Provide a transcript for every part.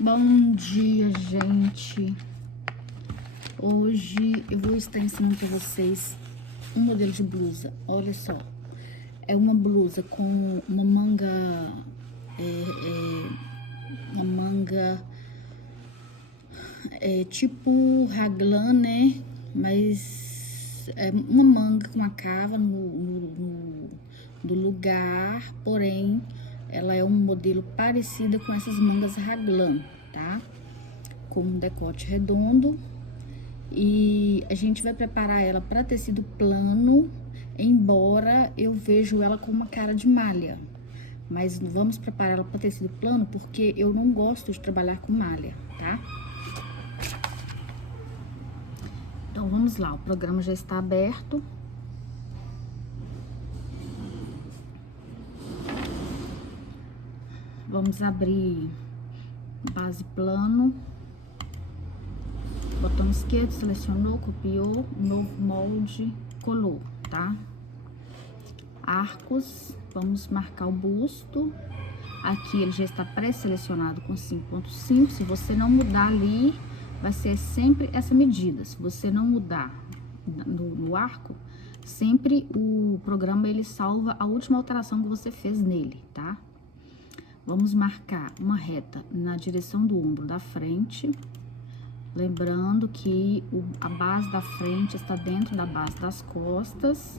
Bom dia, gente. Hoje eu vou estar ensinando para vocês um modelo de blusa. Olha só, é uma blusa com uma manga, uma manga tipo raglan, né? Mas é uma manga com a cava no lugar, porém ela é um modelo parecido com essas mangas raglan, tá? Com um decote redondo. E a gente vai preparar ela para tecido plano, embora eu vejo ela com uma cara de malha. Mas vamos preparar ela para tecido plano porque eu não gosto de trabalhar com malha, tá? Então vamos lá, o programa já está aberto. Vamos abrir base plano. Botão esquerdo, selecionou, copiou, novo molde, colou, tá? Arcos, vamos marcar o busto. Aqui ele já está pré-selecionado com 5.5. Se você não mudar ali, vai ser sempre essa medida. Se você não mudar no arco, sempre o programa ele salva a última alteração que você fez nele, tá? Vamos marcar uma reta na direção do ombro da frente. Lembrando que a base da frente está dentro da base das costas,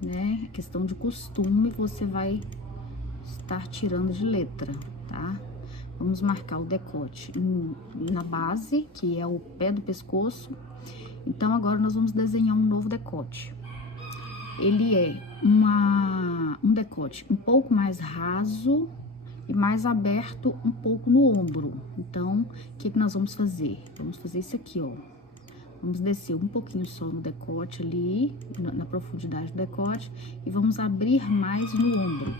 né? Questão de costume, você vai estar tirando de letra, tá? Vamos marcar o decote na base, que é o pé do pescoço. Então, agora nós vamos desenhar um novo decote. Ele é um decote um pouco mais raso e mais aberto um pouco no ombro. Então, o que nós vamos fazer? Vamos fazer isso aqui, ó. Vamos descer um pouquinho só no decote ali, na profundidade do decote, e vamos abrir mais no ombro.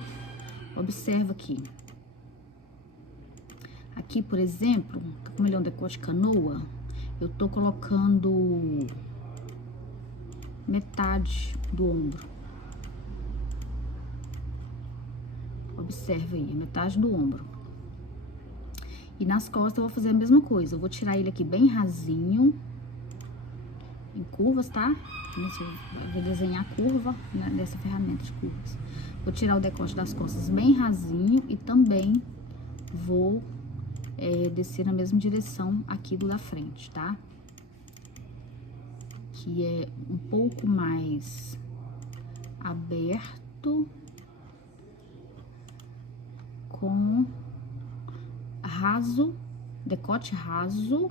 Observa aqui. Aqui, por exemplo, como ele é um decote canoa, eu tô colocando metade do ombro. Observa aí, metade do ombro. E nas costas eu vou fazer a mesma coisa. Eu vou tirar ele aqui bem rasinho, em curvas, tá? Eu vou desenhar a curva nessa ferramenta de curvas. Vou tirar o decote das costas bem rasinho e também vou descer na mesma direção aqui do da frente, tá? Que é um pouco mais aberto, com raso, decote raso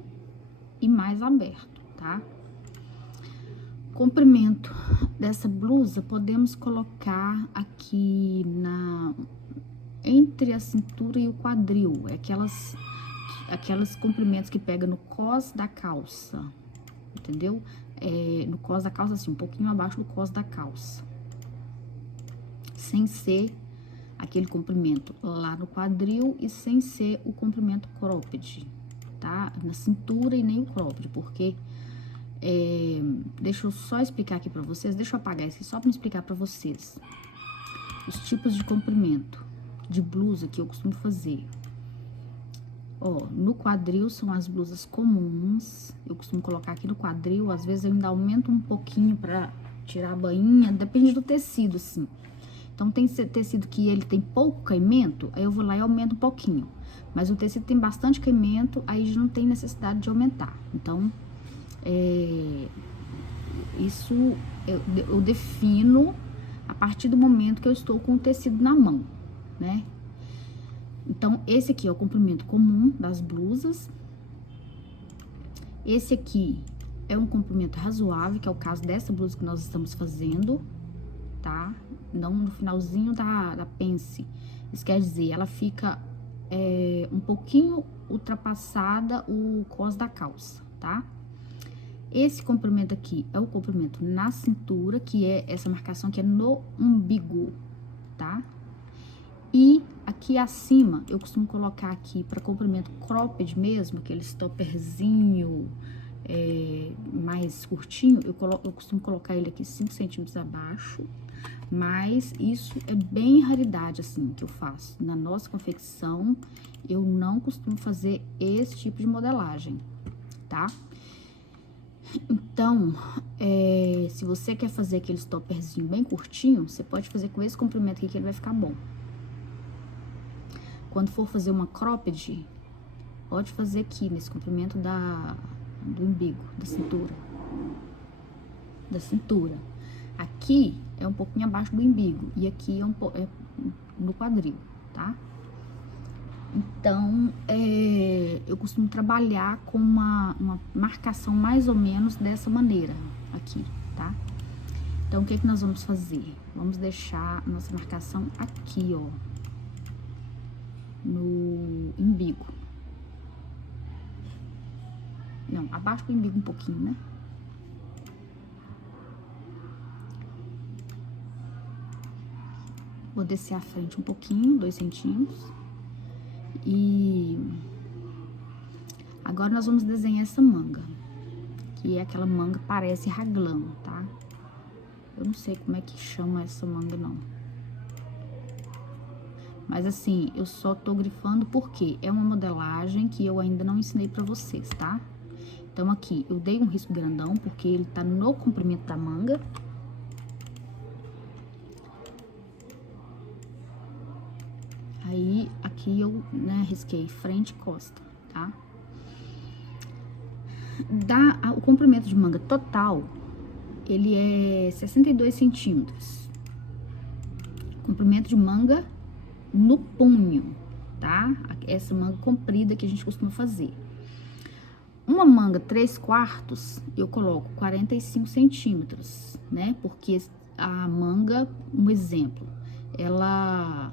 e mais aberto, tá? Comprimento dessa blusa, podemos colocar aqui entre a cintura e o quadril, aquelas comprimentos que pega no cós da calça, entendeu? No cós da calça, assim, um pouquinho abaixo do cós da calça, sem ser aquele comprimento lá no quadril e sem ser o comprimento cropped, tá? Na cintura e nem o cropped, porque deixa eu só explicar aqui pra vocês, deixa eu apagar isso aqui só pra explicar pra vocês os tipos de comprimento de blusa que eu costumo fazer. Ó, no quadril são as blusas comuns, eu costumo colocar aqui no quadril, às vezes eu ainda aumento um pouquinho pra tirar a bainha, depende do tecido, assim. Então, tem tecido que ele tem pouco caimento, aí eu vou lá e aumento um pouquinho. Mas o tecido tem bastante caimento, aí já não tem necessidade de aumentar. Então, isso eu defino a partir do momento que eu estou com o tecido na mão, né? Então, esse aqui é o comprimento comum das blusas. Esse aqui é um comprimento razoável, que é o caso dessa blusa que nós estamos fazendo, tá? Não no finalzinho da pence. Isso quer dizer, ela fica um pouquinho ultrapassada o cós da calça, tá? Esse comprimento aqui é o comprimento na cintura, que é essa marcação que é no umbigo, tá? E aqui acima, eu costumo colocar aqui para comprimento cropped mesmo, aquele stopperzinho mais curtinho, eu costumo colocar ele aqui 5 centímetros abaixo, Mas isso é bem raridade, assim, que eu faço. Na nossa confecção, eu não costumo fazer esse tipo de modelagem, tá? Então, se você quer fazer aquele stopperzinho bem curtinho, você pode fazer com esse comprimento aqui que ele vai ficar bom. Quando for fazer uma cropped, pode fazer aqui, nesse comprimento do umbigo, da cintura. Aqui é um pouquinho abaixo do umbigo e aqui é no quadril, tá? Então, eu costumo trabalhar com uma marcação mais ou menos dessa maneira aqui, tá? Então, o que nós vamos fazer? Vamos deixar nossa marcação aqui, ó, no umbigo. Não, abaixo do umbigo um pouquinho, né? Vou descer a frente um pouquinho, 2 centímetros. E agora nós vamos desenhar essa manga, que é aquela manga que parece raglan, tá? Eu não sei como é que chama essa manga, não. Mas assim, eu só tô grifando porque é uma modelagem que eu ainda não ensinei pra vocês, tá? Então, aqui, eu dei um risco grandão, porque ele tá no comprimento da manga. Aí, aqui eu, né, risquei frente e costa, tá? O comprimento de manga total, ele é 62 centímetros. Comprimento de manga no punho, tá? Essa manga comprida que a gente costuma fazer. Uma manga 3/4, eu coloco 45 centímetros, né? Porque a manga, um exemplo, ela...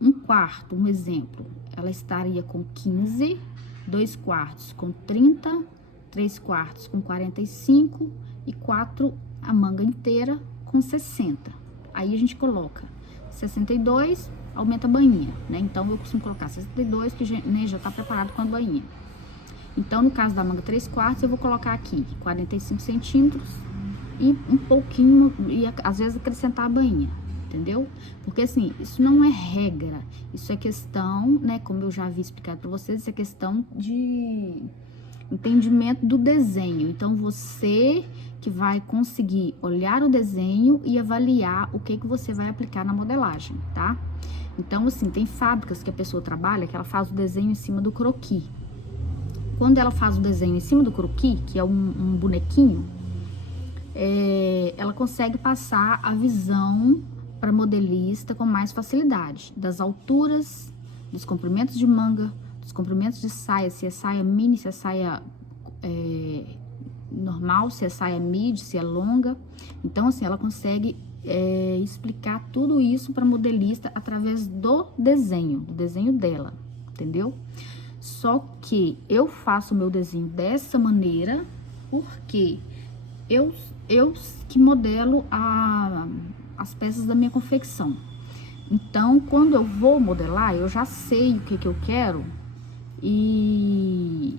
1/4, um exemplo, ela estaria com 15, 2/4 com 30, 3/4 com 45 e 4 a manga inteira com 60. Aí a gente coloca 62, aumenta a bainha, né? Então, eu costumo colocar 62, que já tá preparado com a bainha. Então, no caso da manga 3/4, eu vou colocar aqui 45 centímetros e um pouquinho, e às vezes acrescentar a bainha, entendeu? Porque assim, isso não é regra, isso é questão, né, como eu já havia explicado pra vocês, isso é questão de entendimento do desenho. Então, você que vai conseguir olhar o desenho e avaliar o que você vai aplicar na modelagem, tá? Então, assim, tem fábricas que a pessoa trabalha, que ela faz o desenho em cima do croquis. Quando ela faz o desenho em cima do croquis, que é um bonequinho, ela consegue passar a visão para modelista com mais facilidade, das alturas, dos comprimentos de manga, dos comprimentos de saia, se é saia mini, se é saia normal, se é saia midi, se é longa. Então, assim, ela consegue explicar tudo isso para modelista através do desenho dela, entendeu? Só que eu faço o meu desenho dessa maneira porque eu que modelo as peças da minha confecção. Então, quando eu vou modelar, eu já sei o que eu quero e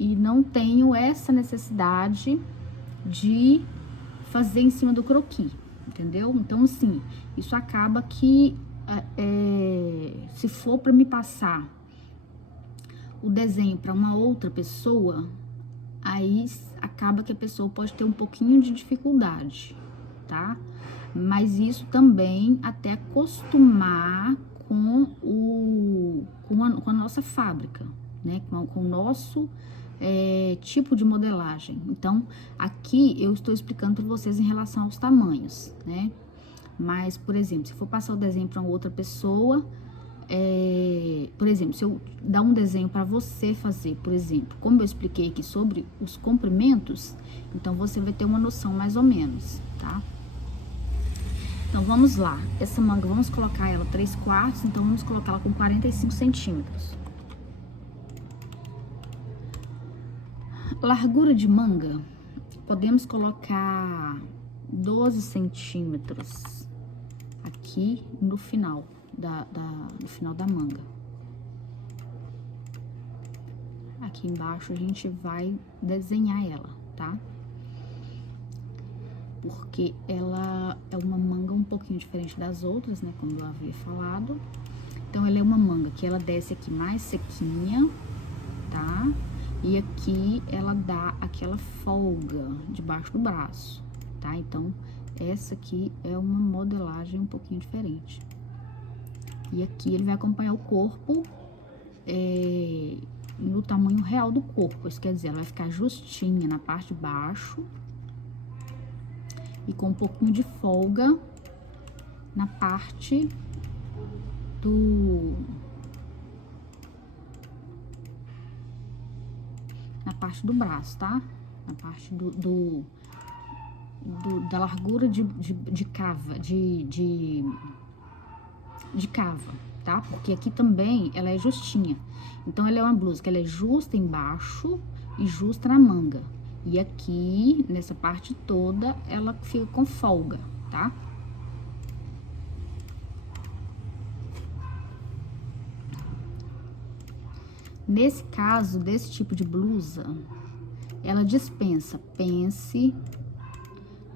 não tenho essa necessidade de fazer em cima do croquis, entendeu? Então, assim, isso acaba que, se for para me passar o desenho para uma outra pessoa, aí acaba que a pessoa pode ter um pouquinho de dificuldade, tá? Mas isso também até acostumar com a nossa fábrica, né? Com o nosso tipo de modelagem. Então, aqui eu estou explicando para vocês em relação aos tamanhos, né? Mas, por exemplo, se for passar o desenho para outra pessoa, por exemplo, se eu dar um desenho para você fazer, por exemplo, como eu expliquei aqui sobre os comprimentos, então você vai ter uma noção mais ou menos, tá? Então, vamos lá. Essa manga, vamos colocar ela 3/4, então vamos colocar ela com 45 centímetros. Largura de manga, podemos colocar 12 centímetros aqui no final no final da manga. Aqui embaixo a gente vai desenhar ela, tá? porque ela é uma manga um pouquinho diferente das outras, né, como eu havia falado. Então, ela é uma manga que ela desce aqui mais sequinha, tá? E aqui ela dá aquela folga debaixo do braço, tá? Então, essa aqui é uma modelagem um pouquinho diferente. E aqui ele vai acompanhar o corpo no tamanho real do corpo. Isso quer dizer, ela vai ficar justinha na parte de baixo e com um pouquinho de folga na parte do braço, tá? Na parte da largura de cava, tá? Porque aqui também ela é justinha. Então, ela é uma blusa que ela é justa embaixo e justa na manga. E aqui, nessa parte toda, ela fica com folga, tá? Nesse caso, desse tipo de blusa, ela dispensa pence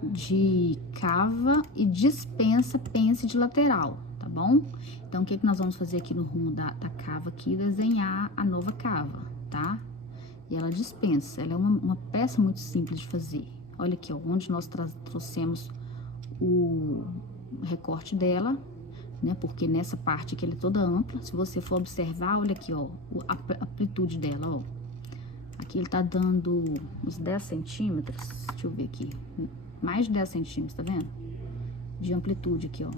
de cava e dispensa pence de lateral, tá bom? Então, o que nós vamos fazer aqui no rumo da cava aqui? Desenhar a nova cava, tá? E ela dispensa, ela é uma peça muito simples de fazer. Olha aqui, ó, onde nós trouxemos o recorte dela, né? Porque nessa parte aqui ela é toda ampla. Se você for observar, olha aqui, ó, a amplitude dela, ó. Aqui ele tá dando uns 10 centímetros, deixa eu ver aqui, mais de 10 centímetros, tá vendo? De amplitude aqui, ó,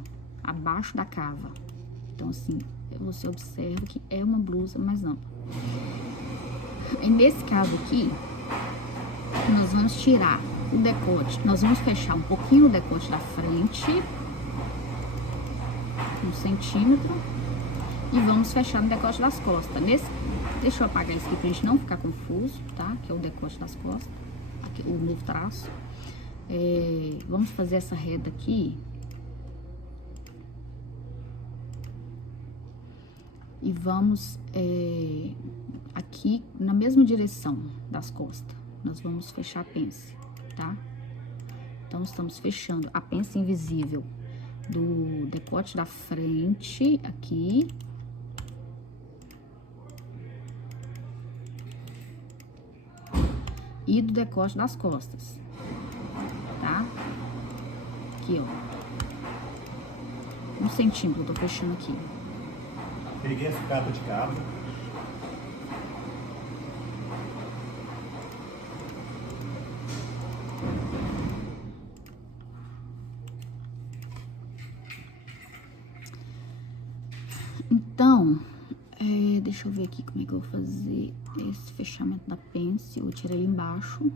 abaixo da cava. Então, assim, você observa que é uma blusa mais ampla. E nesse caso aqui, nós vamos tirar o decote, nós vamos fechar um pouquinho o decote da frente, 1 centímetro, e vamos fechar no decote das costas. Deixa eu apagar isso aqui pra gente não ficar confuso, tá? Que é o decote das costas, aqui, o novo traço. Vamos fazer essa reta aqui. E vamos aqui na mesma direção das costas. Nós vamos fechar a pence, tá? Então, estamos fechando a pence invisível do decote da frente aqui. E do decote das costas, tá? Aqui, ó. 1 centímetro, eu tô fechando aqui. Peguei essa capa de cabo. Então, deixa eu ver aqui como é que eu vou fazer esse fechamento da pence. Eu vou tirar ele embaixo,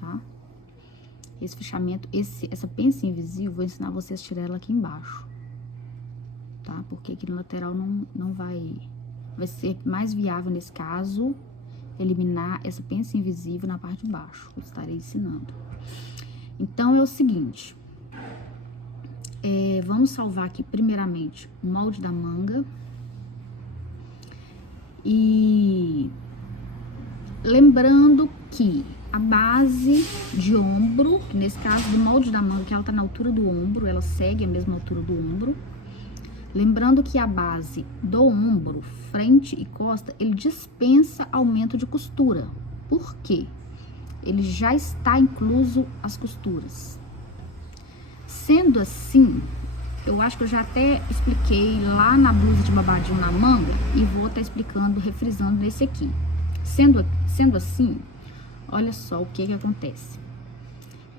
tá? Esse fechamento, essa pence invisível, vou ensinar vocês a tirar ela aqui embaixo, tá? Porque aqui no lateral não vai ser mais viável nesse caso eliminar essa pence invisível na parte de baixo. Eu estarei ensinando. Então, é o seguinte, vamos salvar aqui primeiramente o molde da manga. E lembrando que a base de ombro, que nesse caso do molde da manga, que ela tá na altura do ombro, ela segue a mesma altura do ombro. Lembrando que a base do ombro, frente e costa, ele dispensa aumento de costura. Por quê? Ele já está incluso as costuras. Sendo assim, eu acho que eu já até expliquei lá na blusa de babadinho na manga e vou estar explicando, refrisando nesse aqui. Sendo assim, olha só o que acontece.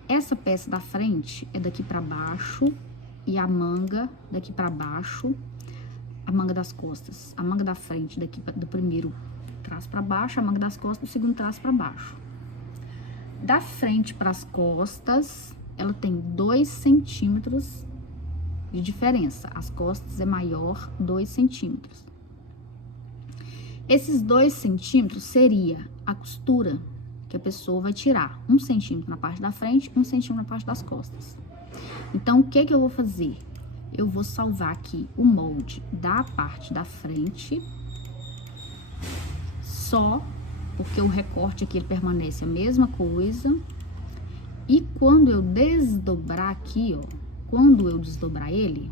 Essa peça da frente é daqui pra baixo e a manga daqui pra baixo, a manga das costas. A manga da frente daqui do primeiro traço pra baixo, a manga das costas do segundo traço pra baixo. Da frente pras costas, ela tem 2 centímetros de diferença. As costas é maior 2 centímetros. Esses 2 centímetros seria a costura que a pessoa vai tirar. 1 centímetro na parte da frente, 1 centímetro na parte das costas. Então, o que eu vou fazer? Eu vou salvar aqui o molde da parte da frente, só porque o recorte aqui ele permanece a mesma coisa. E quando eu desdobrar aqui, ó, quando eu desdobrar ele,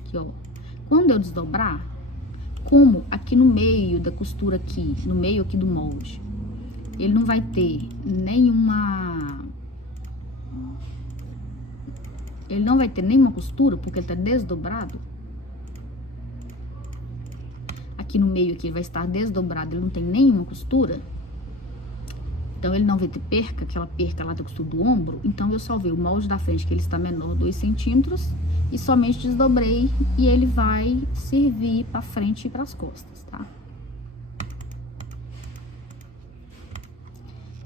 aqui, ó, quando eu desdobrar, como aqui no meio da costura aqui, no meio aqui do molde, ele não vai ter nenhuma costura, porque ele tá desdobrado. Aqui no meio aqui ele vai estar desdobrado, ele não tem nenhuma costura. Então, ele não vai ter perca, aquela perca lá da costura do ombro. Então, eu salvei o molde da frente, que ele está menor 2 centímetros, e somente desdobrei, e ele vai servir para frente e para as costas, tá?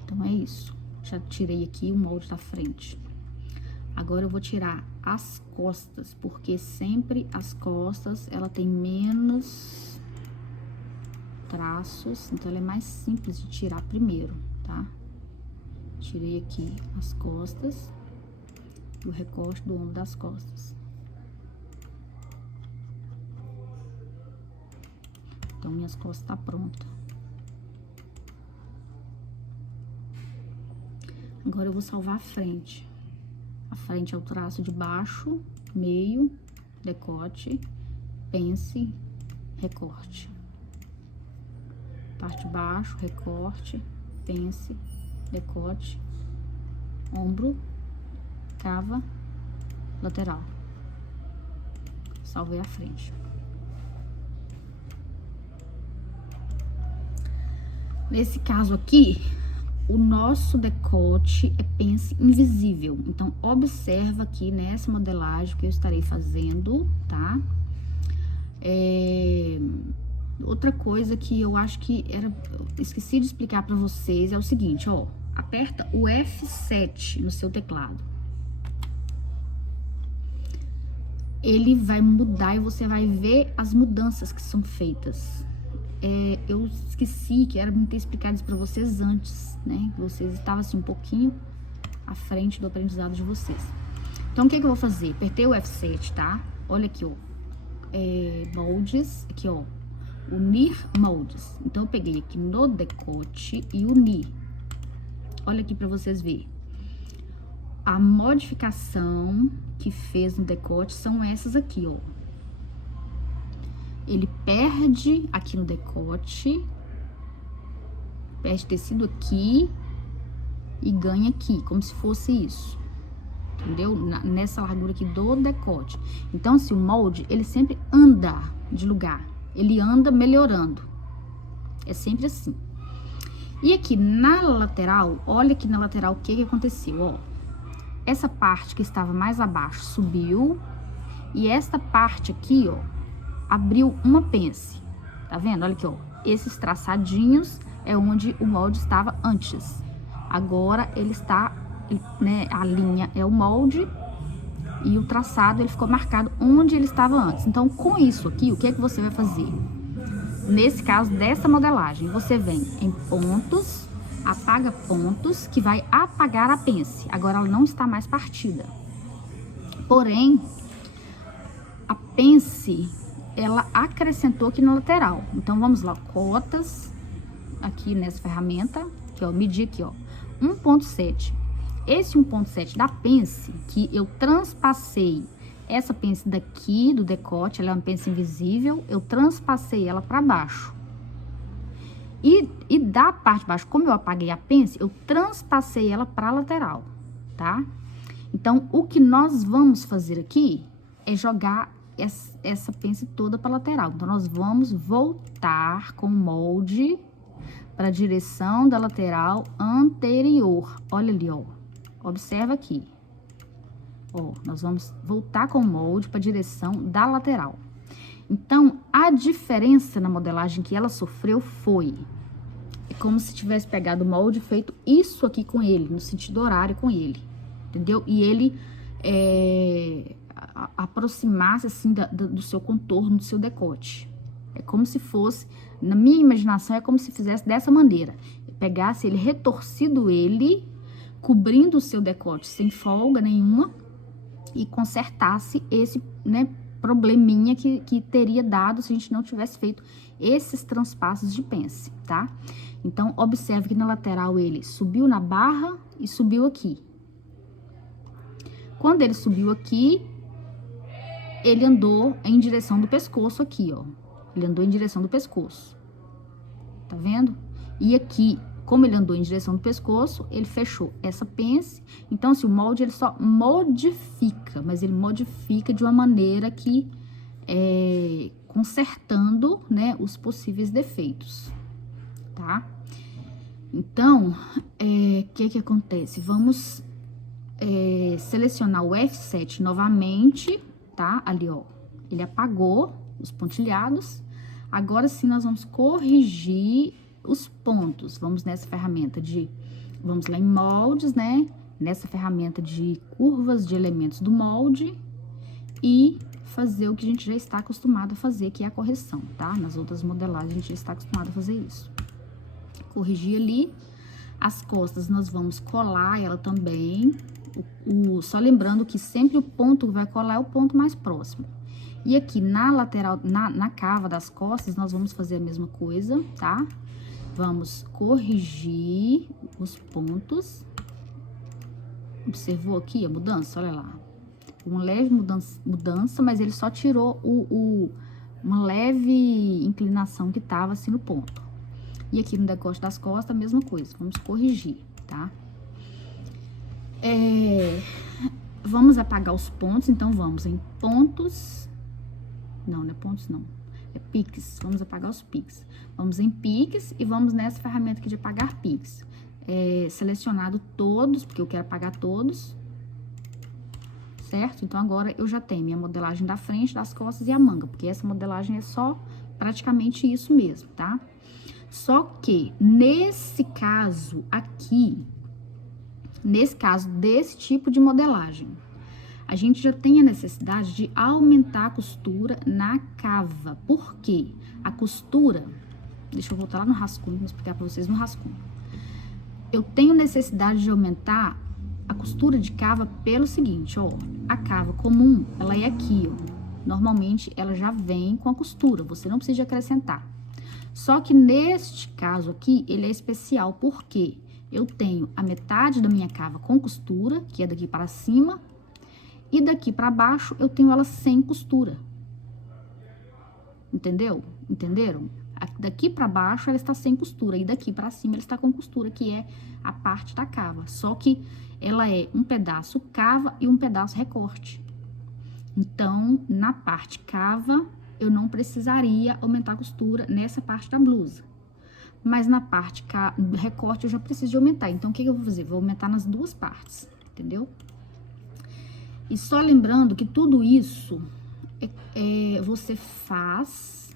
Então, é isso. Já tirei aqui o molde da frente. Agora, eu vou tirar as costas, porque sempre as costas, ela tem menos traços, então, ela é mais simples de tirar primeiro, tá? Tirei aqui as costas, o recorte do ombro das costas. Então, minhas costas tá pronta. Agora, eu vou salvar a frente. A frente é o traço de baixo, meio, decote, pence, recorte. Parte de baixo, recorte, pence, decote, ombro, cava, lateral. Salvei a frente. Nesse caso aqui, o nosso decote é pence invisível. Então, observa aqui nessa modelagem que eu estarei fazendo, tá? Outra coisa que eu acho que esqueci de explicar pra vocês é o seguinte, ó. Aperta o F7 no seu teclado. Ele vai mudar e você vai ver as mudanças que são feitas. Eu esqueci que era me ter explicado isso pra vocês antes, né? Vocês estavam assim um pouquinho à frente do aprendizado de vocês. Então, o que eu vou fazer? Apertei o F7, tá? Olha aqui, ó. Moldes, aqui, ó. Unir moldes. Então, eu peguei aqui no decote e uni. Olha aqui pra vocês verem. A modificação que fez no decote são essas aqui, ó. Ele perde aqui no decote, perde tecido aqui e ganha aqui, como se fosse isso, entendeu? Nessa largura aqui do decote. Então, assim, o molde, ele sempre anda de lugar, ele anda melhorando, é sempre assim. E aqui na lateral, olha aqui na lateral o que aconteceu, ó. Essa parte que estava mais abaixo subiu, e esta parte aqui, ó, abriu uma pence, tá vendo? Olha aqui, ó, esses traçadinhos é onde o molde estava antes. Agora ele está, né, a linha é o molde e o traçado ele ficou marcado onde ele estava antes. Então, com isso aqui, o que é que você vai fazer? Nesse caso dessa modelagem, você vem em pontos, apaga pontos, que vai apagar a pence. Agora ela não está mais partida. Porém, a pence, ela acrescentou aqui na lateral. Então, vamos lá, cotas, aqui nessa ferramenta, que ó, medir aqui, ó, 1.7. Esse 1.7 da pence, que eu transpassei essa pence daqui, do decote, ela é uma pence invisível, eu transpassei ela para baixo. E da parte de baixo, como eu apaguei a pence, eu transpassei ela para lateral, tá? Então, o que nós vamos fazer aqui é jogar essa pence toda para lateral. Então, nós vamos voltar com o molde para a direção da lateral anterior. Olha ali, ó. Observa aqui. Ó, nós vamos voltar com o molde para a direção da lateral. Então, a diferença na modelagem que ela sofreu foi... É como se tivesse pegado o molde e feito isso aqui com ele, no sentido horário com ele, entendeu? E ele aproximasse, assim, do seu contorno, do seu decote. É como se fosse, na minha imaginação, é como se fizesse dessa maneira. Pegasse ele, retorcido ele, cobrindo o seu decote sem folga nenhuma, e consertasse esse, né, probleminha que teria dado se a gente não tivesse feito esses transpassos de pence, tá? Então, observe que na lateral ele subiu na barra e subiu aqui. Quando ele subiu aqui, ele andou em direção do pescoço aqui, ó. Ele andou em direção do pescoço. Tá vendo? E aqui, como ele andou em direção do pescoço, ele fechou essa pence. Então, assim, o molde, ele só modifica, mas ele modifica de uma maneira que consertando, né, os possíveis defeitos, tá? Então, que acontece? Vamos selecionar o F7 novamente, tá? Ali, ó, ele apagou os pontilhados. Agora sim, nós vamos corrigir os pontos. Vamos nessa ferramenta vamos lá em moldes, né? Nessa ferramenta de curvas de elementos do molde e fazer o que a gente já está acostumado a fazer, que é a correção, tá? Nas outras modelagens a gente já está acostumado a fazer isso. Corrigir ali. As costas nós vamos colar ela também. Só lembrando que sempre o ponto que vai colar é o ponto mais próximo. E aqui na lateral, na cava das costas, nós vamos fazer a mesma coisa, tá? Vamos corrigir os pontos. Observou aqui a mudança? Olha lá. Uma leve mudança, mas ele só tirou uma leve inclinação que tava assim no ponto. E aqui no decote das costas, a mesma coisa. Vamos corrigir, tá? Vamos apagar os pontos, então vamos em pontos. Não é pontos, não. É piques. Vamos apagar os piques. Vamos em piques e vamos nessa ferramenta aqui de apagar piques. Selecionado todos, porque eu quero apagar todos. Certo? Então, agora eu já tenho minha modelagem da frente, das costas e a manga, porque essa modelagem é só praticamente isso mesmo, tá? Só que, nesse caso aqui, nesse caso desse tipo de modelagem, a gente já tem a necessidade de aumentar a costura na cava. Por quê? A costura, deixa eu voltar lá no rascunho, vou explicar pra vocês no rascunho. Eu tenho necessidade de aumentar a costura de cava pelo seguinte, ó, a cava comum, ela é aqui, ó, normalmente ela já vem com a costura, você não precisa acrescentar. Só que neste caso aqui, ele é especial, porque eu tenho a metade da minha cava com costura, que é daqui para cima, e daqui para baixo eu tenho ela sem costura. Entendeu? Entenderam? Daqui para baixo ela está sem costura, e daqui para cima ela está com costura, que é a parte da cava. Só que ela é um pedaço cava e um pedaço recorte. Então, na parte cava, eu não precisaria aumentar a costura nessa parte da blusa. Mas na parte recorte eu já preciso de aumentar. Então, o que eu vou fazer? Vou aumentar nas duas partes, entendeu? E só lembrando que tudo isso você faz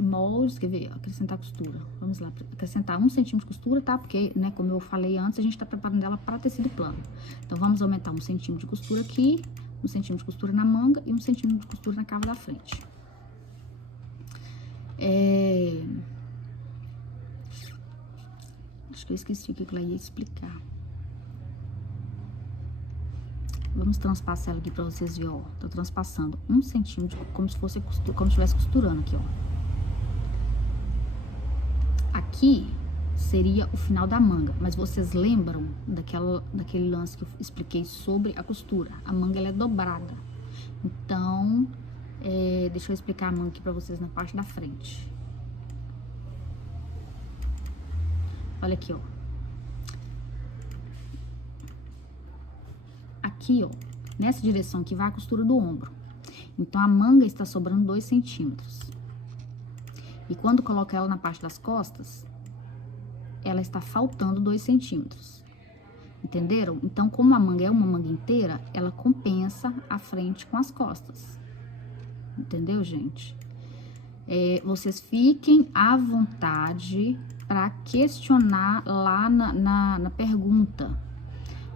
moldes, quer ver? Acrescentar costura. Vamos lá, acrescentar 1 centímetro de costura, tá? Porque, né, como eu falei antes, a gente tá preparando ela para tecido plano. Então, vamos aumentar 1 centímetro de costura aqui, 1 centímetro de costura na manga e 1 centímetro de costura na cava da frente. Acho que eu esqueci o que eu ia explicar. Vamos transpassar ela aqui pra vocês verem, ó. Tô transpassando 1 centímetro, como se fosse como se estivesse costurando aqui, ó. Aqui seria o final da manga, mas vocês lembram daquele lance que eu expliquei sobre a costura? A manga, ela é dobrada. Então, deixa eu explicar a manga aqui pra vocês na parte da frente. Olha aqui, ó. Aqui, ó, nessa direção aqui vai a costura do ombro. Então, a manga está sobrando 2 centímetros. E quando coloca ela na parte das costas, ela está faltando 2 centímetros. Entenderam? Então, como a manga é uma manga inteira, ela compensa a frente com as costas. Entendeu, gente? Vocês fiquem à vontade para questionar lá na pergunta.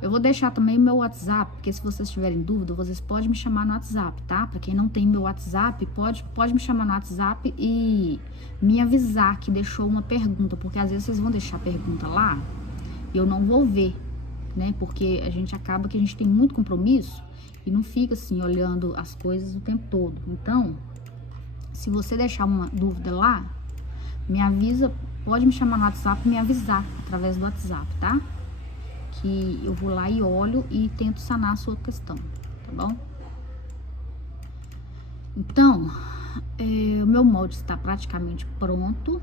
Eu vou deixar também meu WhatsApp, porque se vocês tiverem dúvida, vocês podem me chamar no WhatsApp, tá? Pra quem não tem meu WhatsApp, pode me chamar no WhatsApp e me avisar que deixou uma pergunta, porque às vezes vocês vão deixar a pergunta lá e eu não vou ver, né? Porque a gente acaba que a gente tem muito compromisso e não fica assim olhando as coisas o tempo todo. Então, se você deixar uma dúvida lá, me avisa, pode me chamar no WhatsApp e me avisar através do WhatsApp, tá? Que eu vou lá e olho e tento sanar a sua questão, tá bom? Então, o meu molde está praticamente pronto.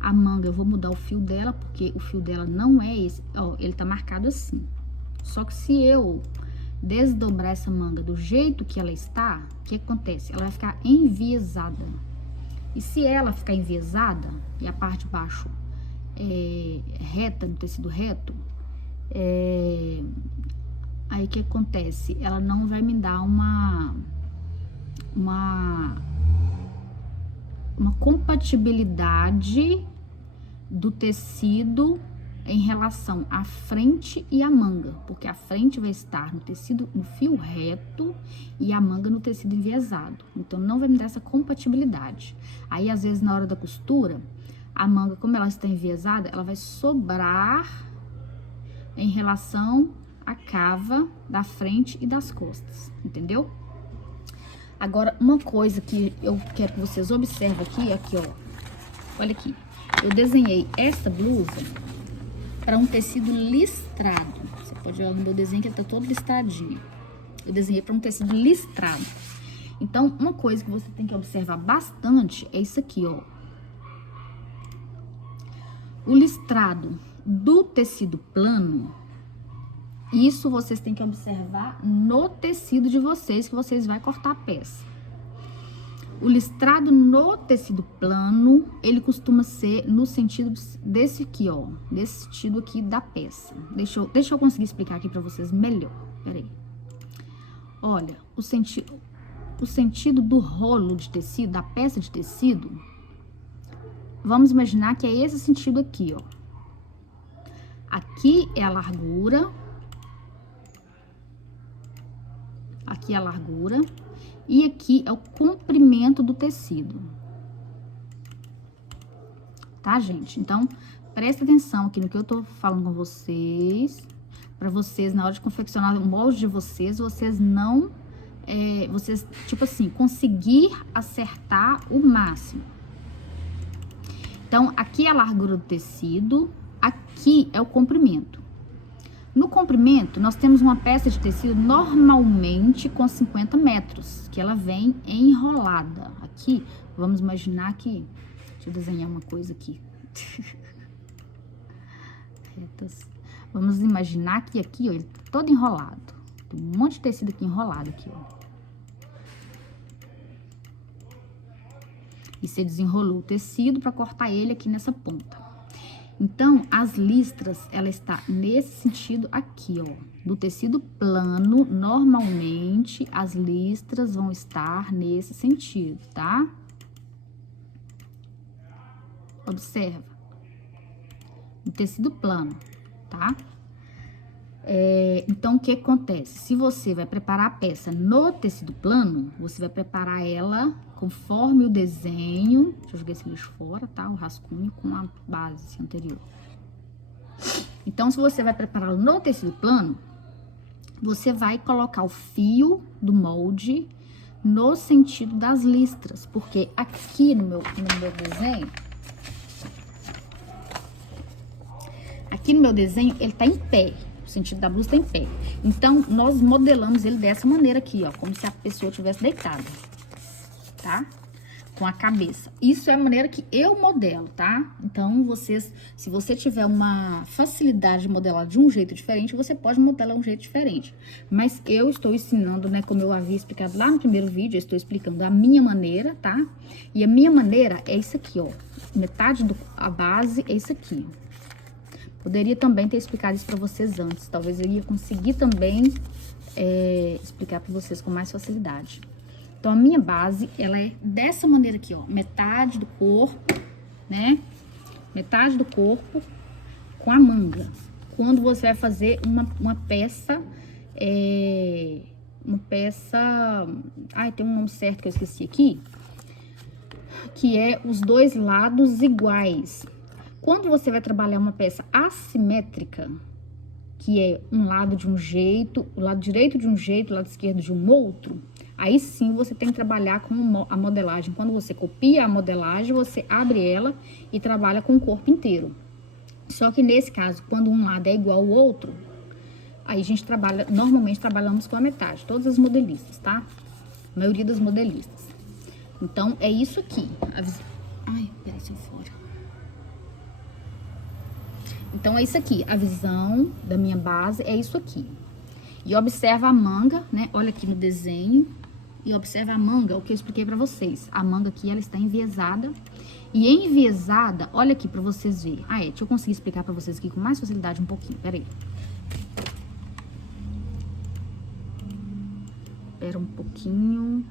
A manga eu vou mudar o fio dela, porque o fio dela não é esse, ó, ele tá marcado assim. Só que se eu desdobrar essa manga do jeito que ela está, o que acontece? Ela vai ficar enviesada. E se ela ficar enviesada, e a parte de baixo reta, no tecido reto, aí o que acontece? Ela não vai me dar uma compatibilidade do tecido em relação à frente e à manga, porque a frente vai estar no tecido, no fio reto, e a manga no tecido enviesado. Então, não vai me dar essa compatibilidade. Aí, às vezes, na hora da costura, a manga, como ela está enviesada, ela vai sobrar em relação à cava da frente e das costas, entendeu? Agora, uma coisa que eu quero que vocês observem aqui, ó. Olha aqui. Eu desenhei essa blusa para um tecido listrado. Você pode olhar no meu desenho que ele tá todo listradinho. Eu desenhei para um tecido listrado. Então, uma coisa que você tem que observar bastante é isso aqui, ó. O listrado do tecido plano, isso vocês têm que observar no tecido de vocês, que vocês vão cortar a peça. O listrado no tecido plano, ele costuma ser no sentido desse aqui, ó. Desse sentido aqui da peça. Deixa eu conseguir explicar aqui pra vocês melhor. Peraí. Olha, o sentido do rolo de tecido, da peça de tecido, vamos imaginar que é esse sentido aqui, ó. Aqui é a largura. Aqui é a largura. E aqui é o comprimento do tecido. Tá, gente? Então, presta atenção aqui no que eu tô falando com vocês. Pra vocês, na hora de confeccionar o molde de vocês, vocês não... vocês, tipo assim, conseguir acertar o máximo. Então, aqui é a largura do tecido. Aqui é o comprimento. No comprimento, nós temos uma peça de tecido normalmente com 50 metros, que ela vem enrolada. Aqui, vamos imaginar que... Deixa eu desenhar uma coisa aqui. Retas. Vamos imaginar que aqui, ó, ele tá todo enrolado. Tem um monte de tecido aqui enrolado aqui, ó. E você desenrolou o tecido para cortar ele aqui nessa ponta. Então, as listras, ela está nesse sentido aqui, ó. Do tecido plano, normalmente, as listras vão estar nesse sentido, tá? Observa. No tecido plano, tá? Então, o que acontece? Se você vai preparar a peça no tecido plano, você vai preparar ela conforme o desenho. Deixa eu jogar esse lixo fora, tá? O rascunho com a base anterior. Então, se você vai preparar no tecido plano, você vai colocar o fio do molde no sentido das listras. Porque aqui no meu desenho... Aqui no meu desenho, ele tá em pé. O sentido da blusa tá em pé. Então, nós modelamos ele dessa maneira aqui, ó. Como se a pessoa estivesse deitada. Tá? Com a cabeça. Isso é a maneira que eu modelo, tá? Então, se você tiver uma facilidade de modelar de um jeito diferente, você pode modelar de um jeito diferente. Mas eu estou ensinando, né, como eu havia explicado lá no primeiro vídeo, eu estou explicando a minha maneira, tá? E a minha maneira é isso aqui, ó. Metade a base é isso aqui. Poderia também ter explicado isso pra vocês antes. Talvez eu ia conseguir também explicar pra vocês com mais facilidade. Então, a minha base, ela é dessa maneira aqui, ó. Metade do corpo, né? Metade do corpo com a manga. Quando você vai fazer uma peça... Ai, tem um nome certo que eu esqueci aqui. Que é os dois lados iguais. Quando você vai trabalhar uma peça assimétrica, que é um lado de um jeito, o lado direito de um jeito, o lado esquerdo de um outro, aí sim você tem que trabalhar com a modelagem. Quando você copia a modelagem, você abre ela e trabalha com o corpo inteiro. Só que nesse caso, quando um lado é igual ao outro, aí a gente trabalha, normalmente trabalhamos com a metade, todas as modelistas, tá? A maioria das modelistas. Então, é isso aqui. Ai, peraí, saiu fora. Então, é isso aqui. A visão da minha base é isso aqui. E observa a manga, né? Olha aqui no desenho. E observa a manga, o que eu expliquei pra vocês. A manga aqui, ela está enviesada. E enviesada, olha aqui pra vocês verem. Ah, deixa eu conseguir explicar pra vocês aqui com mais facilidade um pouquinho. Peraí. Espera um pouquinho.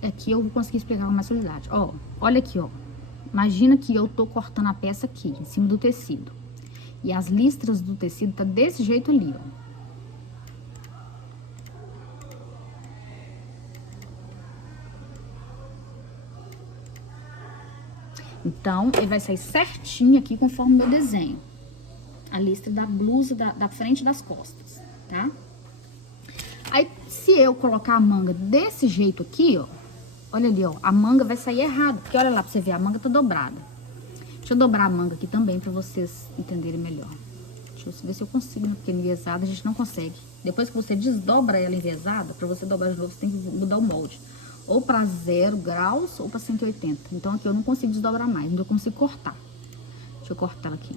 Aqui eu vou conseguir explicar com mais facilidade. Ó, olha aqui, ó. Imagina que eu tô cortando a peça aqui, em cima do tecido. E as listras do tecido tá desse jeito ali, ó. Então, ele vai sair certinho aqui conforme o meu desenho. A listra da blusa, da frente e das costas, tá? Aí, se eu colocar a manga desse jeito aqui, ó. Olha ali, ó. A manga vai sair errada. Porque olha lá pra você ver, a manga tá dobrada. Deixa eu dobrar a manga aqui também pra vocês entenderem melhor. Deixa eu ver se eu consigo, né? Porque enviesada a gente não consegue. Depois que você desdobra ela enviesada, pra você dobrar de novo, você tem que mudar o molde. Ou pra 0 graus ou pra 180. Então aqui eu não consigo desdobrar mais, não eu consigo cortar. Deixa eu cortar ela aqui.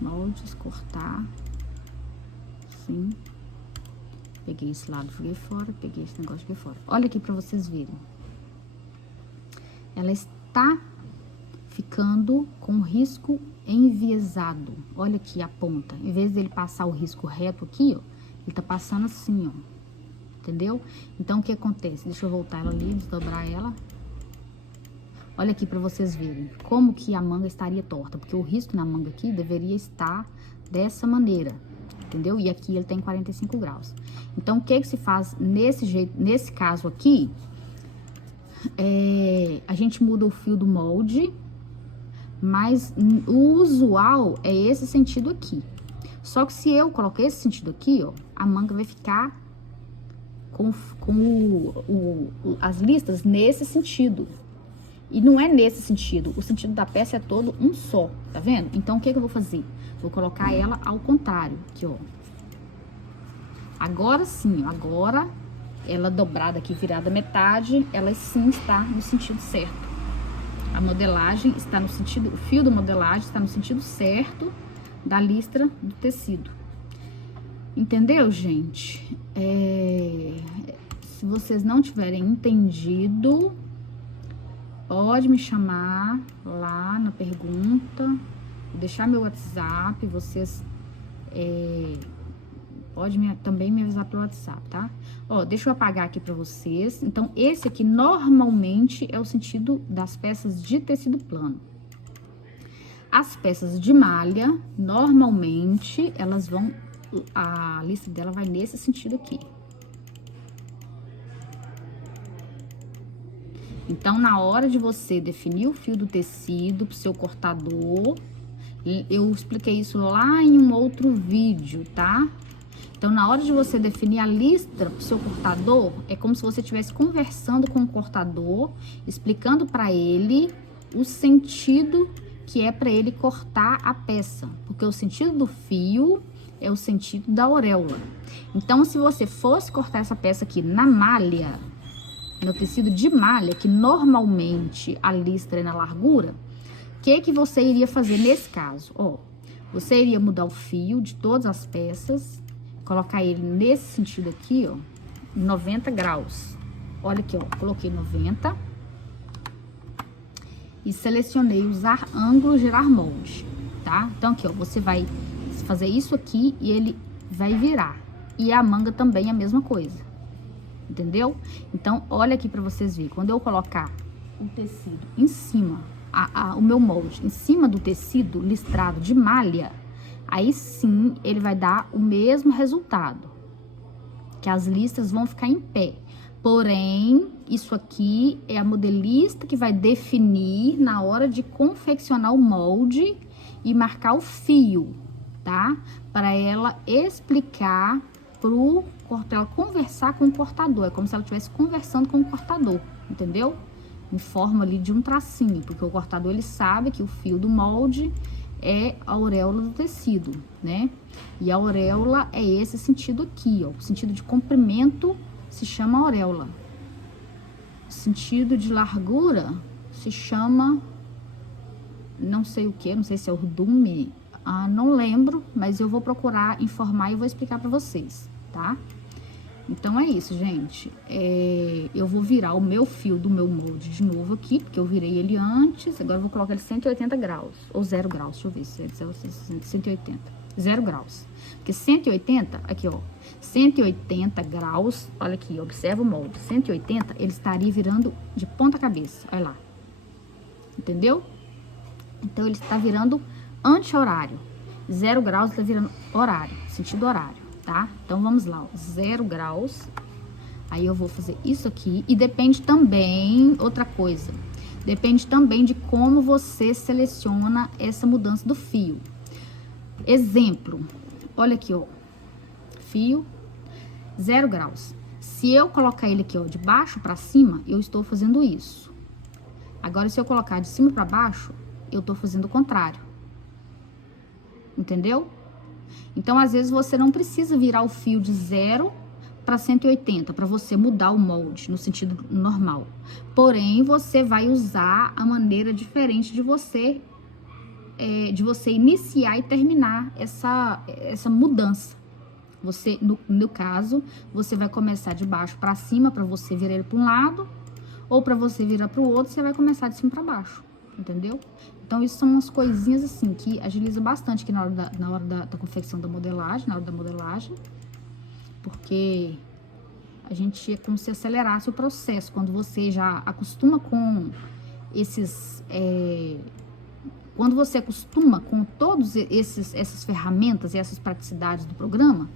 Moldes, cortar. Assim. Peguei esse lado, joguei fora, peguei esse negócio, joguei fora. Olha aqui pra vocês verem. Ela está ficando com o risco enviesado. Olha aqui a ponta. Em vez dele passar o risco reto aqui, ó, ele tá passando assim, ó. Entendeu? Então, o que acontece? Deixa eu voltar ela ali, desdobrar ela. Olha aqui pra vocês verem como que a manga estaria torta. Porque o risco na manga aqui deveria estar dessa maneira. Entendeu? E aqui ele tem 45 graus. Então, o que se faz nesse jeito, nesse caso aqui, a gente muda o fio do molde, mas o usual é esse sentido aqui. Só que se eu colocar esse sentido aqui, ó, a manga vai ficar com as listas nesse sentido. E não é nesse sentido, o sentido da peça é todo um só, tá vendo? Então, o que eu vou fazer? Vou colocar ela ao contrário, aqui, ó. Agora sim, ó, agora ela dobrada aqui, virada metade, ela sim está no sentido certo. A modelagem está no sentido, o fio da modelagem está no sentido certo da listra do tecido. Entendeu, gente? Se vocês não tiverem entendido, pode me chamar lá na pergunta, vou deixar meu WhatsApp, vocês pode também me avisar pelo WhatsApp, tá? Ó, deixa eu apagar aqui pra vocês. Então, esse aqui normalmente é o sentido das peças de tecido plano. As peças de malha, normalmente, elas vão, a lista dela vai nesse sentido aqui. Então, na hora de você definir o fio do tecido pro seu cortador, eu expliquei isso lá em um outro vídeo, tá? Então, na hora de você definir a listra pro seu cortador, é como se você estivesse conversando com o cortador, explicando para ele o sentido que é para ele cortar a peça. Porque o sentido do fio é o sentido da auréola. Então, se você fosse cortar essa peça aqui na malha, no tecido de malha, que normalmente a listra é na largura, o que você iria fazer nesse caso? Ó, você iria mudar o fio de todas as peças, colocar ele nesse sentido aqui, ó, 90 graus. Olha aqui, ó, coloquei 90 e selecionei usar ângulo, gerar molde, tá? Então, aqui, ó, você vai fazer isso aqui e ele vai virar. E a manga também é a mesma coisa, entendeu? Então, olha aqui pra vocês verem. Quando eu colocar o tecido em cima, o meu molde em cima do tecido listrado de malha, aí sim ele vai dar o mesmo resultado, que as listras vão ficar em pé. Porém, isso aqui é a modelista que vai definir na hora de confeccionar o molde e marcar o fio, tá? Para ela explicar para ela conversar com o cortador. É como se ela estivesse conversando com o cortador, entendeu? Em forma ali de um tracinho, porque o cortador ele sabe que o fio do molde é a auréola do tecido, né? E a auréola é esse sentido aqui, ó. O sentido de comprimento se chama auréola. O sentido de largura se chama, não sei o que, não sei se é urdume, não lembro, mas eu vou procurar informar e vou explicar pra vocês, tá? Então é isso, gente. Eu vou virar o meu fio do meu molde de novo aqui, porque eu virei ele antes. Agora eu vou colocar ele 180 graus, ou 0 graus, deixa eu ver se é 180. 0 graus. Porque 180, aqui ó, 180 graus, olha aqui, observa o molde. 180, ele estaria virando de ponta cabeça, olha lá. Entendeu? Então ele está virando anti-horário. 0 graus está virando horário, sentido horário. Tá? Então, vamos lá, ó, 0 graus, aí eu vou fazer isso aqui, e depende também, outra coisa, depende também de como você seleciona essa mudança do fio. Exemplo, olha aqui, ó, fio, 0 graus. Se eu colocar ele aqui, ó, de baixo pra cima, eu estou fazendo isso. Agora, se eu colocar de cima pra baixo, eu tô fazendo o contrário. Entendeu? Então, às vezes, você não precisa virar o fio de 0 para 180, para você mudar o molde, no sentido normal. Porém, você vai usar a maneira diferente de você iniciar e terminar essa mudança. Você, no caso, você vai começar de baixo para cima, para você virar ele para um lado, ou para você virar para o outro, você vai começar de cima para baixo, entendeu? Então, isso são umas coisinhas, assim, que agiliza bastante aqui na hora da confecção da modelagem, na hora da modelagem. Porque a gente é como se acelerasse o processo. Quando você já acostuma com esses... quando você acostuma com todas essas ferramentas e essas praticidades do programa,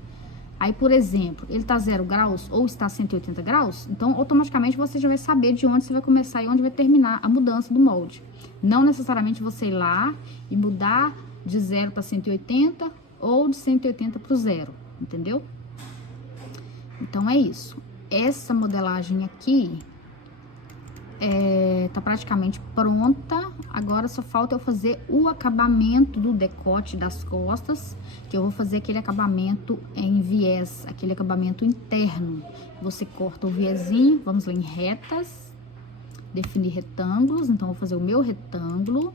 aí, por exemplo, ele tá 0 graus ou está 180 graus, então, automaticamente, você já vai saber de onde você vai começar e onde vai terminar a mudança do molde. Não necessariamente você ir lá e mudar de 0 para 180 ou de 180 para o 0, entendeu? Então, é isso. Essa modelagem aqui tá praticamente pronta. Agora, só falta eu fazer o acabamento do decote das costas, que eu vou fazer aquele acabamento em viés, aquele acabamento interno. Você corta o viezinho, vamos lá em retas, definir retângulos. Então, eu vou fazer o meu retângulo,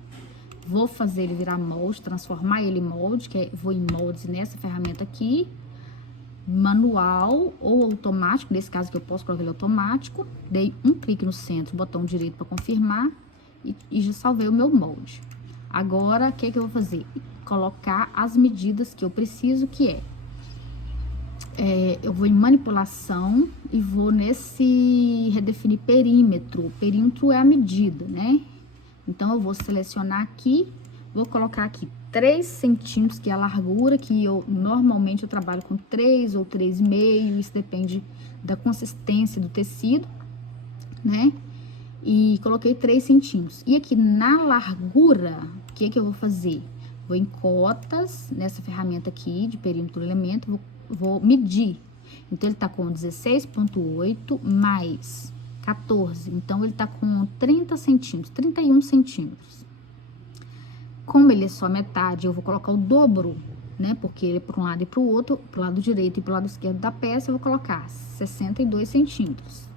vou fazer ele virar molde, transformar ele em molde, que vou em moldes nessa ferramenta aqui, manual ou automático, nesse caso que eu posso colocar ele automático. Dei um clique no centro, botão direito para confirmar e já salvei o meu molde. Agora, o que eu vou fazer? Colocar as medidas que eu preciso, que eu vou em manipulação e vou nesse redefinir perímetro. O perímetro é a medida, né? Então, eu vou selecionar aqui, vou colocar aqui 3 centímetros, que é a largura, que normalmente eu trabalho com 3 ou 3,5, isso depende da consistência do tecido, né? E coloquei 3 centímetros. E aqui na largura, o que eu vou fazer? Vou em cotas, nessa ferramenta aqui de perímetro do elemento, vou medir. Então, ele tá com 16,8 mais 14, então ele tá com 30 centímetros, 31 centímetros. Como ele é só metade, eu vou colocar o dobro, né? Porque ele é para um lado e para o outro, para o lado direito e para o lado esquerdo da peça, eu vou colocar 62 centímetros.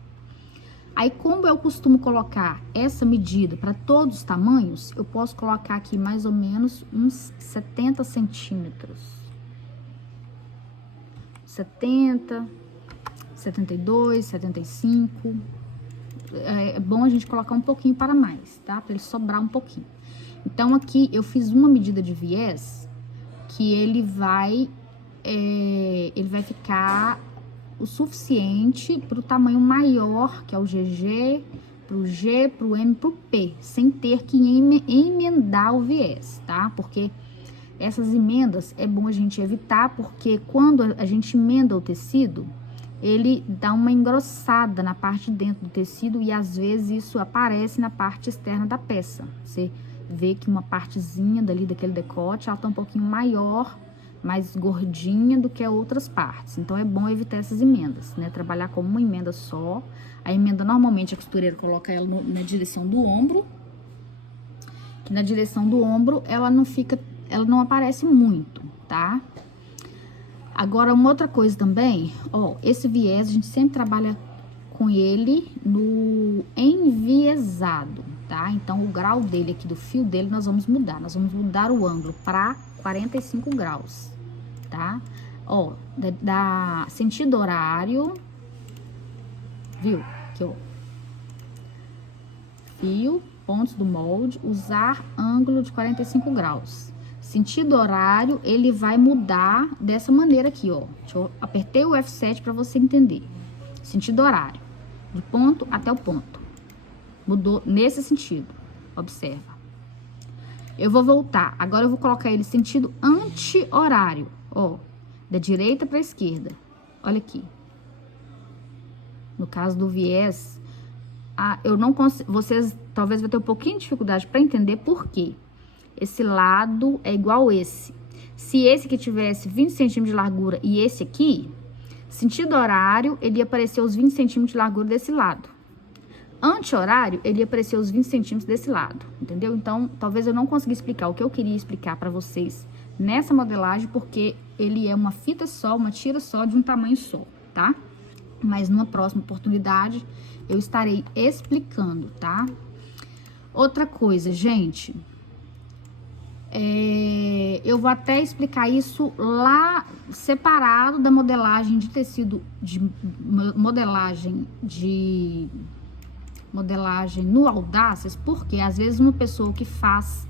Aí, como eu costumo colocar essa medida para todos os tamanhos, eu posso colocar aqui mais ou menos uns 70 centímetros. 70, 72, 75. É bom a gente colocar um pouquinho para mais, tá? Para ele sobrar um pouquinho. Então, aqui eu fiz uma medida de viés que ele vai ele vai ficar o suficiente para o tamanho maior, que é o GG, pro G, pro M, pro P, sem ter que emendar o viés, tá? Porque essas emendas é bom a gente evitar, porque quando a gente emenda o tecido, ele dá uma engrossada na parte de dentro do tecido e às vezes isso aparece na parte externa da peça. Você vê que uma partezinha dali daquele decote, ela tá um pouquinho maior, mais gordinha do que outras partes. Então é bom evitar essas emendas, né? Trabalhar com uma emenda só. A emenda, normalmente, a costureira coloca ela na direção do ombro. Que na direção do ombro, ela não aparece muito, tá? Agora, uma outra coisa também, ó, esse viés, a gente sempre trabalha com ele no enviesado, tá? Então, o grau dele aqui, do fio dele, nós vamos mudar. Nós vamos mudar o ângulo para 45 graus, tá? Ó, da sentido horário, viu? Aqui, ó. Fio, pontos do molde, usar ângulo de 45 graus. Sentido horário, ele vai mudar dessa maneira aqui, ó. Eu apertei o F7 para você entender. Sentido horário, de ponto até o ponto. Mudou nesse sentido, observa. Eu vou voltar, agora eu vou colocar ele sentido anti-horário, ó. Da direita para a esquerda, olha aqui. No caso do viés, eu não consigo, vocês talvez vão ter um pouquinho de dificuldade para entender por quê. Esse lado é igual esse. Se esse aqui tivesse 20 centímetros de largura e esse aqui, sentido horário, ele ia aparecer os 20 centímetros de largura desse lado. Anti-horário, ele ia aparecer os 20 centímetros desse lado, entendeu? Então, talvez eu não consiga explicar o que eu queria explicar para vocês nessa modelagem, porque ele é uma fita só, uma tira só de um tamanho só, tá? Mas numa próxima oportunidade, eu estarei explicando, tá? Outra coisa, gente... eu vou até explicar isso lá separado da modelagem de tecido, de modelagem no Audaces, porque às vezes uma pessoa que faz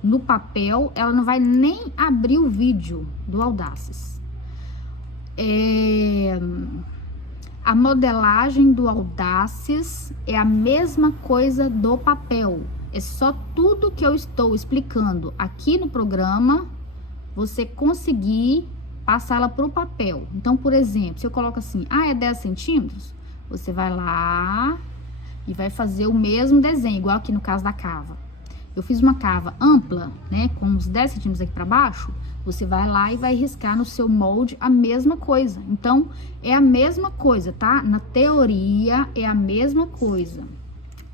no papel, ela não vai nem abrir o vídeo do Audaces. A modelagem do Audaces é a mesma coisa do papel. É só tudo que eu estou explicando aqui no programa, você conseguir passá-la para o papel. Então, por exemplo, se eu coloco assim, é 10 centímetros, você vai lá e vai fazer o mesmo desenho, igual aqui no caso da cava. Eu fiz uma cava ampla, né, com uns 10 centímetros aqui para baixo, você vai lá e vai riscar no seu molde a mesma coisa. Então, é a mesma coisa, tá? Na teoria, é a mesma coisa.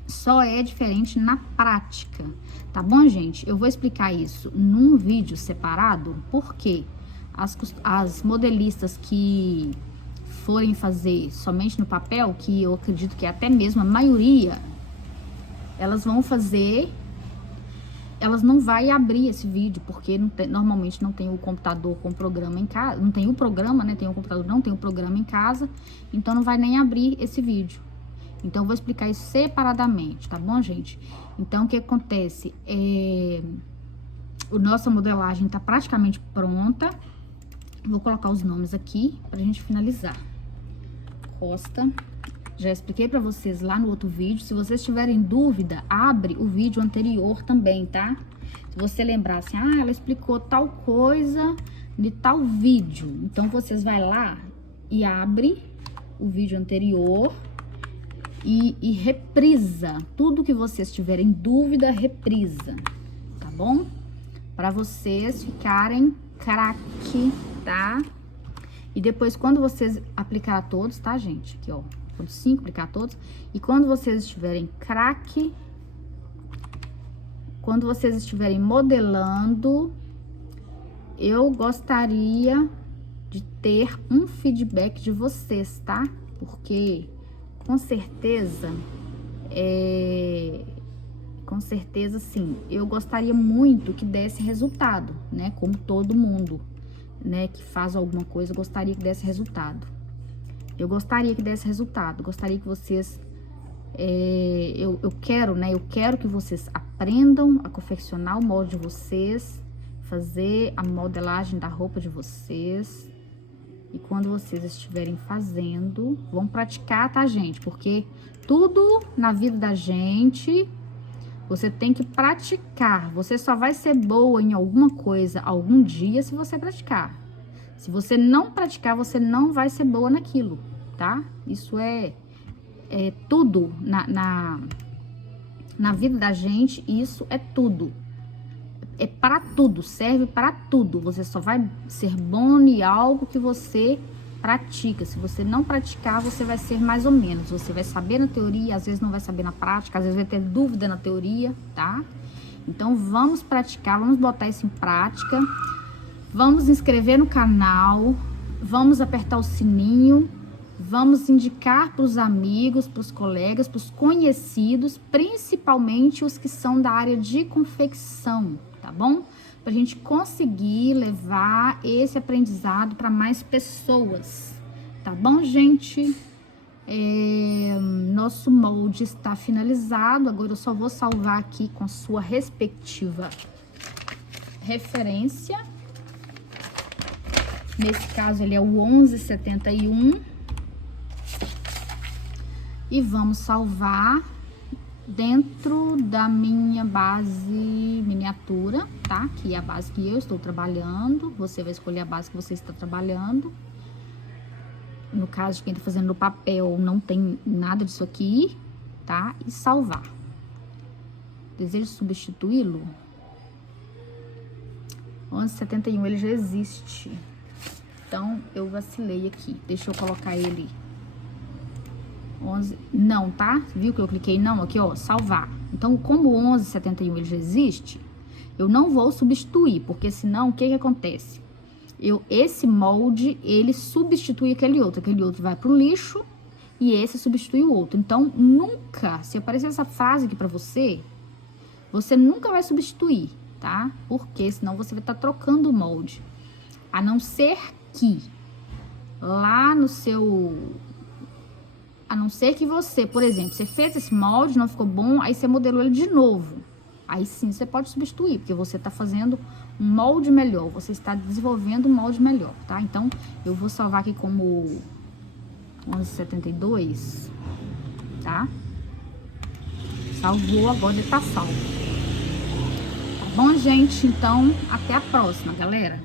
Só é diferente na prática, tá bom, gente? Eu vou explicar isso num vídeo separado, porque as modelistas que forem fazer somente no papel, que eu acredito que é até mesmo a maioria, elas vão fazer, elas não vai abrir esse vídeo, porque normalmente não tem o computador com o programa em casa, não tem o programa, né? Tem o computador, não tem o programa em casa, então não vai nem abrir esse vídeo. Então, eu vou explicar isso separadamente, tá bom, gente? Então, o que acontece? A nossa modelagem tá praticamente pronta. Vou colocar os nomes aqui pra gente finalizar. Costa. Já expliquei pra vocês lá no outro vídeo. Se vocês tiverem dúvida, abre o vídeo anterior também, tá? Se você lembrar assim, ela explicou tal coisa de tal vídeo. Então, vocês vai lá e abre o vídeo anterior... E reprisa, tudo que vocês tiverem dúvida, reprisa, tá bom? Para vocês ficarem craque, tá? E depois, quando vocês aplicar todos, tá, gente? Aqui, ó, quando 5, aplicar todos. E quando vocês estiverem craque, quando vocês estiverem modelando, eu gostaria de ter um feedback de vocês, tá? Porque... com certeza, sim, eu gostaria muito que desse resultado, né? Como todo mundo, né, que faz alguma coisa, gostaria que desse resultado. Eu gostaria que desse resultado, gostaria que vocês, eu quero, né? Eu quero que vocês aprendam a confeccionar o molde de vocês, fazer a modelagem da roupa de vocês, E quando vocês estiverem fazendo, vão praticar, tá, gente? Porque tudo na vida da gente, você tem que praticar. Você só vai ser boa em alguma coisa algum dia se você praticar. Se você não praticar, você não vai ser boa naquilo, tá? Isso é tudo na vida da gente, isso é tudo. É para tudo, serve para tudo. Você só vai ser bom em algo que você pratica. Se você não praticar, você vai ser mais ou menos. Você vai saber na teoria, às vezes não vai saber na prática, às vezes vai ter dúvida na teoria, tá? Então vamos praticar, vamos botar isso em prática. Vamos inscrever no canal, vamos apertar o sininho, vamos indicar para os amigos, para os colegas, para os conhecidos, principalmente os que são da área de confecção, tá bom? Pra gente conseguir levar esse aprendizado para mais pessoas, tá bom, gente? Nosso molde está finalizado, agora eu só vou salvar aqui com sua respectiva referência. Nesse caso, ele é o 1171. E vamos salvar dentro da minha base miniatura, tá? Que é a base que eu estou trabalhando. Você vai escolher a base que você está trabalhando. No caso de quem está fazendo no papel, não tem nada disso aqui, tá? E salvar. Desejo substituí-lo? 1171, ele já existe. Então, eu vacilei aqui. Deixa eu colocar ele... 11, não, tá? Viu que eu cliquei não? Aqui, ó, salvar. Então, como o 1171 ele já existe, eu não vou substituir, porque senão, o que que acontece? Esse molde, ele substitui aquele outro vai pro lixo e esse substitui o outro. Então, nunca, se aparecer essa frase aqui pra você, você nunca vai substituir, tá? Porque senão você vai estar trocando o molde. A não ser que lá no seu... A não ser que você, por exemplo, você fez esse molde, não ficou bom, aí você modelou ele de novo. Aí sim, você pode substituir, porque você está fazendo um molde melhor, você está desenvolvendo um molde melhor, tá? Então, eu vou salvar aqui como 1172, tá? Salvou, agora ele tá salvo. Tá bom, gente? Então, até a próxima, galera.